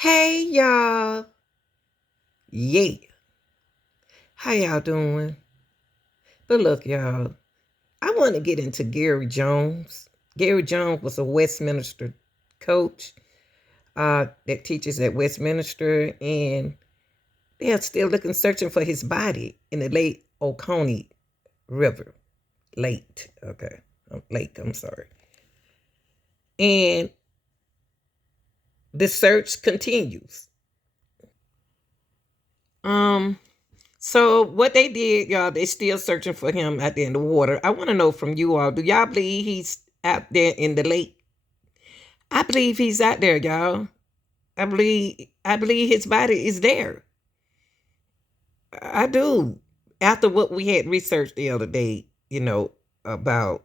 Hey y'all. Yeah. How y'all doing? But look, y'all, I want to get into Gary Jones. Gary Jones was a Westminster coach that teaches at Westminster, and they're still searching for his body in the late Oconee River. Lake, I'm sorry. And the search continues. Um, So what they did, y'all, they still searching for him out there in the water. I want to know from you all, do y'all believe he's out there in the lake? I believe he's out there, y'all. I believe his body is there. I do. After what we had researched the other day, about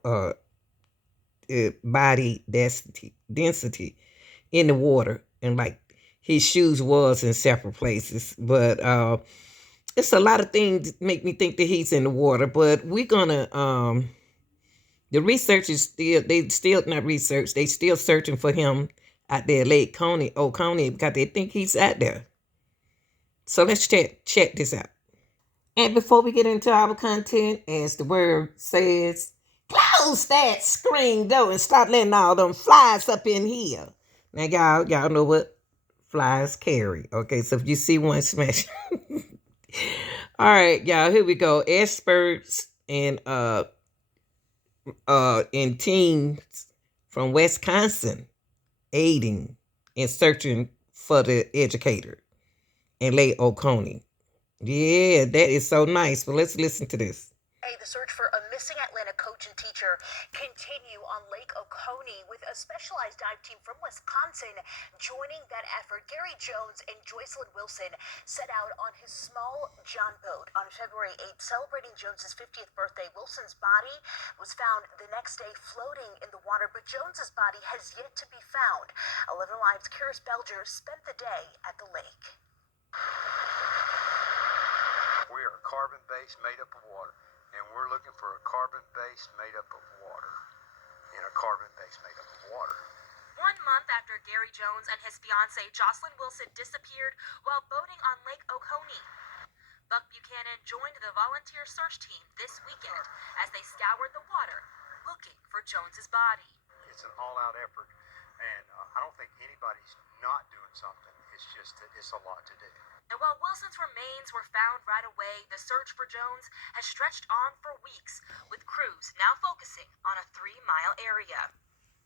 body density in the water, and like his shoes was in several places, but it's a lot of things that make me think that he's in the water. But we're gonna the research is still not research, they still searching for him out there Lake Oconee, because they think he's out there. So let's check this out. And before we get into our content, as the word says, close that screen door and start letting all them flies up in here. Now y'all know what flies carry. Okay, so if you see one, smash. All right, y'all, here we go. Experts in teams from Wisconsin aiding in searching for the educator in Lake Oconee. Yeah, that is so nice. But let's listen to this. The search for a missing Atlanta coach and teacher continue on Lake Oconee with a specialized dive team from Wisconsin joining that effort. Gary Jones and Joycelyn Wilson set out on his small John boat on February 8th, celebrating Jones's 50th birthday. Wilson's body was found the next day floating in the water, but Jones's body has yet to be found. 11 Live's Karis Belger spent the day at the lake. We are a carbon base made up of water, and we're looking for a carbon base made up of water. In a carbon base made up of water. 1 month after Gary Jones and his fiancée Jocelyn Wilson disappeared while boating on Lake Oconee, Buck Buchanan joined the volunteer search team this weekend as they scoured the water looking for Jones's body. It's an all-out effort, and I don't think anybody's not doing something. It's just that it's a lot to do. And while Wilson's remains were found right away, the search for Jones has stretched on for weeks, with crews now focusing on a 3-mile area.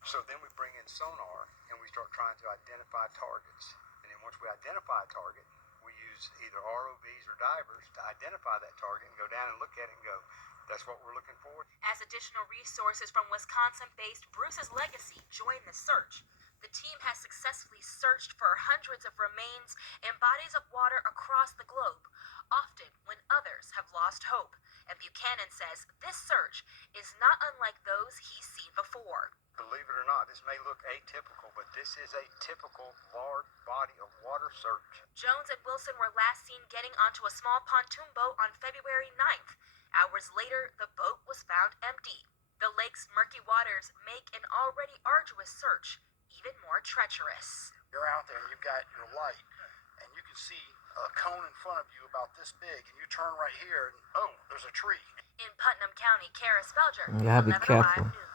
So then we bring in sonar, and we start trying to identify targets. And then once we identify a target, we use either ROVs or divers to identify that target and go down and look at it and go, that's what we're looking for. As additional resources from Wisconsin-based Bruce's Legacy join the search, the team has successfully searched for hundreds of remains in bodies of water across the globe, often when others have lost hope. And Buchanan says this search is not unlike those he's seen before. Believe it or not, this may look atypical, but this is a typical large body of water search. Jones and Wilson were last seen getting onto a small pontoon boat on February 9th. Hours later, the boat was found empty. The lake's murky waters make an already arduous search even more treacherous. You're out there and you've got your light, and you can see a cone in front of you about this big, and you turn right here, and oh, there's a tree. In Putnam County, Karis Belger, Yeah, be 11 careful. Alive News.